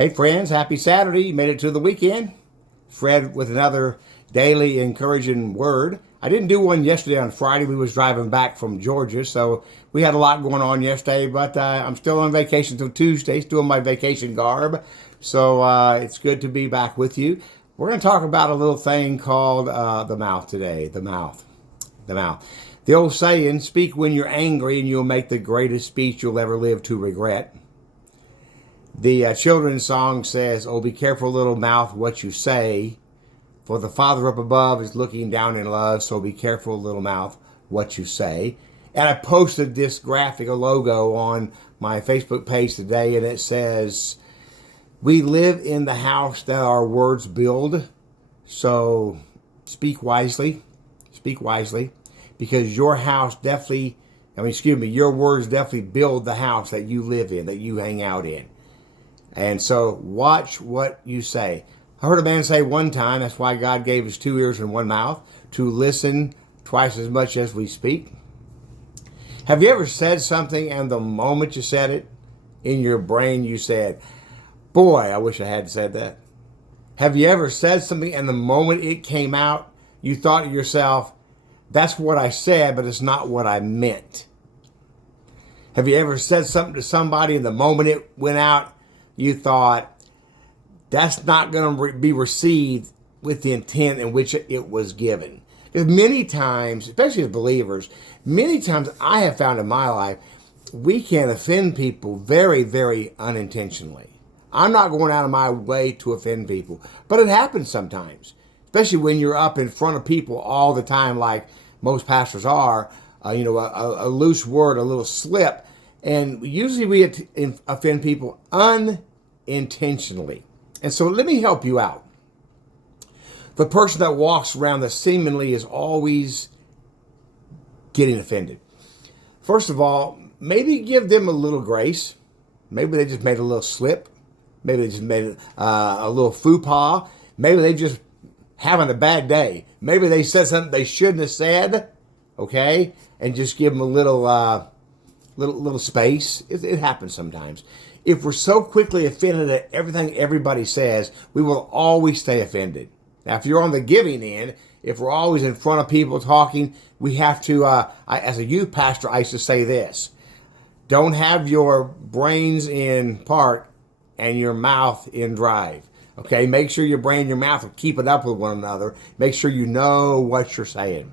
Hey friends, happy Saturday. You made it to the weekend. Fred with another daily encouraging word. I didn't do one yesterday on Friday. We was driving back from Georgia, so we had a lot going on yesterday, but I'm still on vacation till Tuesday, still in my vacation garb. So it's good to be back with you. We're going to talk about a little thing called the mouth today. The mouth. The mouth. The old saying, speak when you're angry and you'll make the greatest speech you'll ever live to regret. The children's song says, oh, be careful, little mouth, what you say, for the Father up above is looking down in love, so be careful, little mouth, what you say. And I posted this graphic, a logo, on my Facebook page today, and it says, we live in the house that our words build, so speak wisely, because your house definitely, your words definitely build the house that you live in, that you hang out in. And so watch what you say. I heard a man say one time, that's why God gave us 2 ears and 1 mouth, to listen twice as much as we speak. Have you ever said something and the moment you said it, in your brain you said, boy, I wish I had said that? Have you ever said something and the moment it came out, you thought to yourself, that's what I said, but it's not what I meant? Have you ever said something to somebody and the moment it went out, you thought, that's not going to be received with the intent in which it was given? Because many times, especially as believers, many times I have found in my life, we can offend people very, very unintentionally. I'm not going out of my way to offend people, but it happens sometimes, especially when you're up in front of people all the time, like most pastors are, a loose word, a little slip. And usually we offend people unintentionally. And so let me help you out. The person that walks around that seemingly is always getting offended. First of all, maybe give them a little grace. Maybe they just made a little slip. Maybe they just made a little faux pas. Maybe they just having a bad day. Maybe they said something they shouldn't have said. Okay? And just give them a little space. It happens sometimes. If we're so quickly offended at everything everybody says, we will always stay offended. Now, if you're on the giving end, if we're always in front of people talking, we have to, as a youth pastor, I used to say this: don't have your brains in park and your mouth in drive. Okay, make sure your brain and your mouth are keeping up with one another. Make sure you know what you're saying.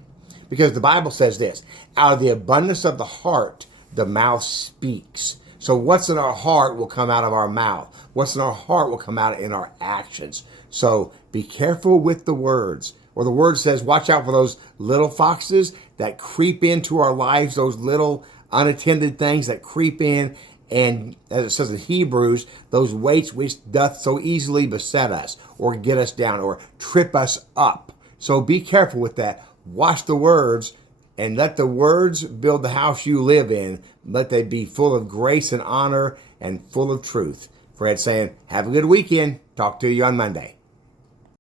Because the Bible says this, out of the abundance of the heart, the mouth speaks. So what's in our heart will come out of our mouth. What's in our heart will come out in our actions. So be careful with the words. Or the word says, watch out for those little foxes that creep into our lives, those little unattended things that creep in. And as it says in Hebrews, those weights which doth so easily beset us, or get us down, or trip us up. So be careful with that. Watch the words, and let the words build the house you live in. Let they be full of grace and honor and full of truth. Fred saying, have a good weekend. Talk to you on Monday.